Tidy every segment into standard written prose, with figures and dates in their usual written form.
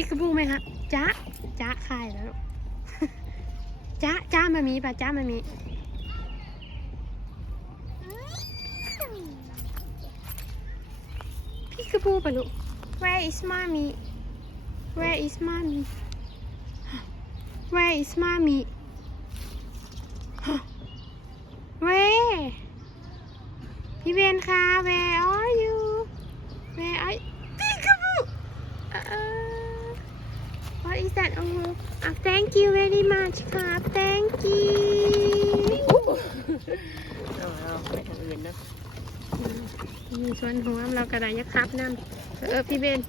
พี่กระบูไหมครับจ๊ะจ๊ะคายแล้วลูก จ๊ะจ๊ะมามีป่ะจ๊ะมามีพี่กระบูป่ะลูก Where is mommy Where is mommy Where is mommy Where พี่เบนค่ะ Where are you Where are you พี่กระบูWhat is that? Oh, thank you very much ครับ thank you เราไปทางอื่นนะมีส่วนหัวเรากระดาษยักษ์ครับน้ำพี่เบน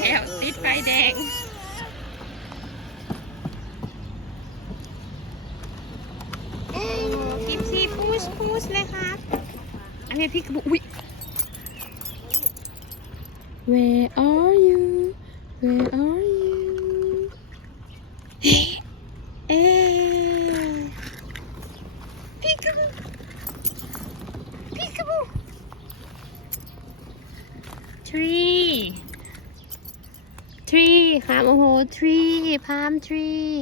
แล้วติดไฟแดงกิฟซี่พูชเลยครับอันนี้พี่กระบุอุ๊ย Where are you Where are you พี่กระบุtree ครับโอ้โห tree palm tree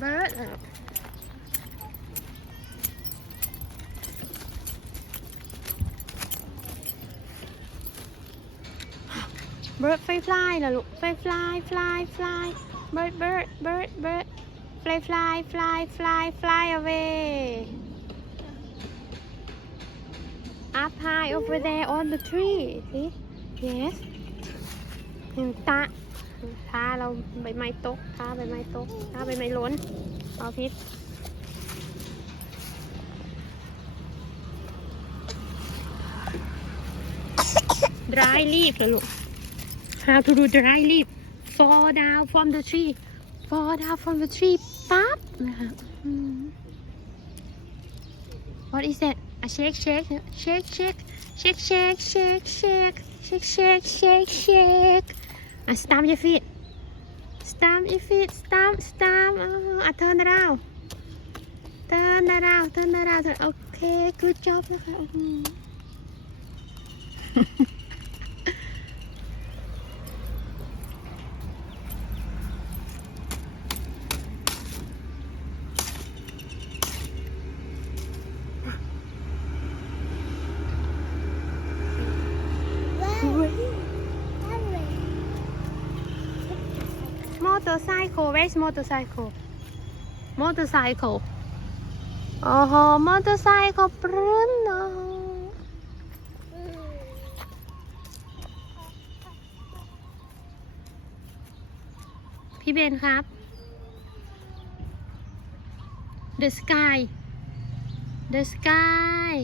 bird bird fly นะลูก fly bird fly away up high over there on the tree see yes เห็นตาท้าเราใบไม้ตกท้าใบไม้ตกท้าใบไม้ล้นเอาพิษ dry leaf เหรอลูก how to do dry leaf fall down from the tree ปั๊บนะคะwhat is that a shake stamp your feet stamp turn around okay good job นะคะ motorcycle where's motorcycle โอ้โห motorcycle ปรึ้นเนาะพี่เบนครับ the sky the sky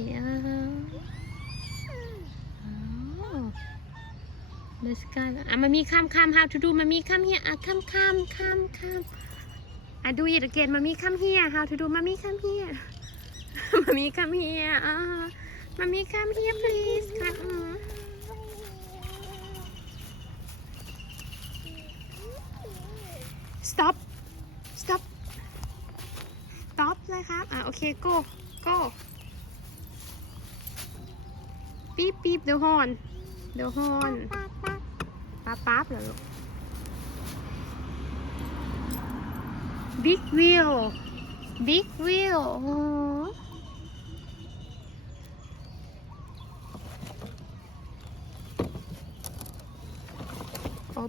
มันมีคำ how to do มันมีคำ here คำdo it again มันมีคำ here how to do มันมีคำ here มันมีคำ here มันมีคำ here please ค่ะstop เลยครับโอเค go ปี๊บเดี๋ยวฮอนปั๊บเหรอลูก big wheel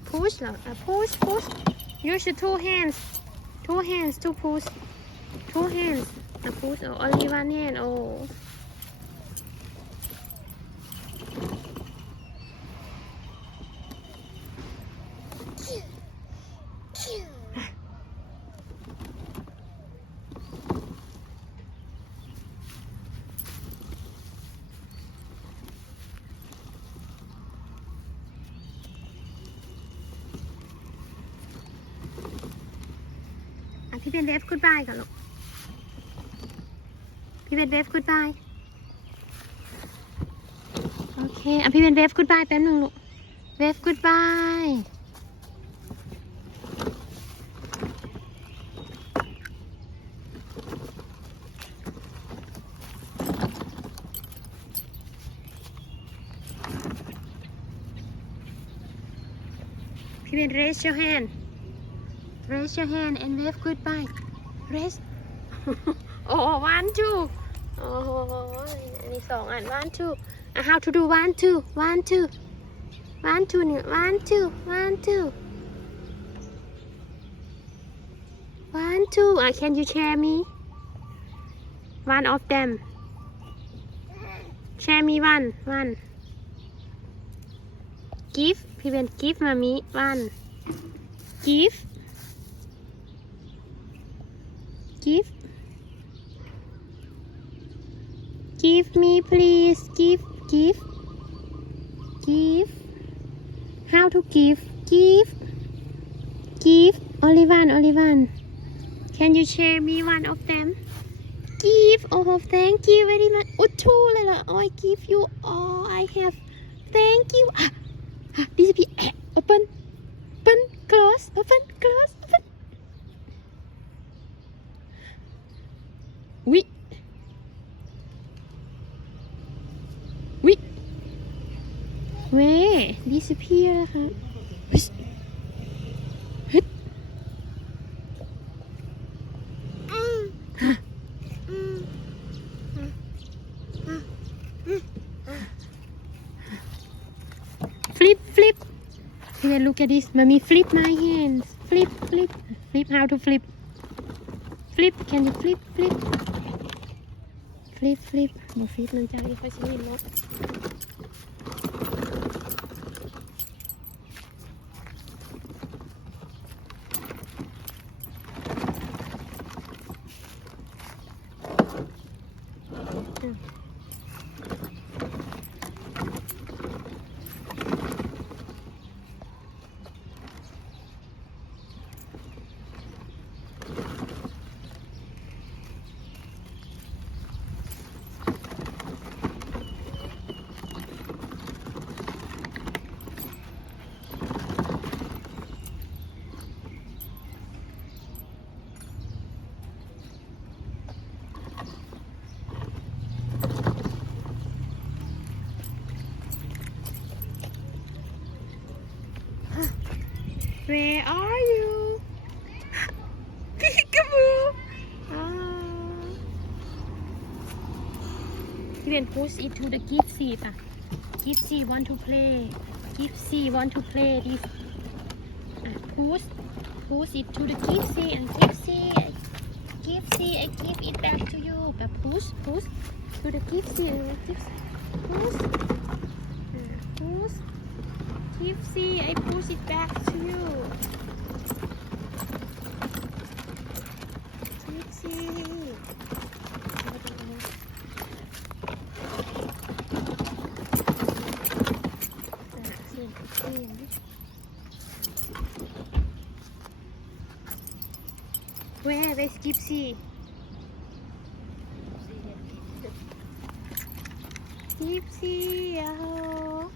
push เหรอpush use your two hands to push push only one handพี่เป็นเวฟกูดบายก่อนลูกพี่เป็นเวฟกูดบายโอเคพี่เป็นเวฟกูดบายแป๊บนึงลูกเวฟกูดบาย พี่เบน raise your hand raise your hand and wave goodbye raise โอ้ one two โอ้โหอันนี้สองอัน one two how to do one two one two one two เนี่ย one two one two one two can you share me one of them share me one give พี่เบน give มามี one give give give me please give how to give only one can you share me one of them give oh thank you very much โอ้ชูเลยล่ะ I give you all I have thank you disappear open close openวิเว้ disappear แล้วค่ะฮึดflip here look at this mommy flip my hands flip how to flip can you flip บ่ฟลิปมันจะไม่ค่อยชินเนาะWhere are you? Peekaboo! You can push it to the gift seat. Gift seat want to play. Gift seat want to play this. Push it to the gift seat and gift seat. I give it back to you. But push to the gift seat. Push. Gypsy, I push it back to you. Gypsy. Where's Gypsy? Gypsy, oh.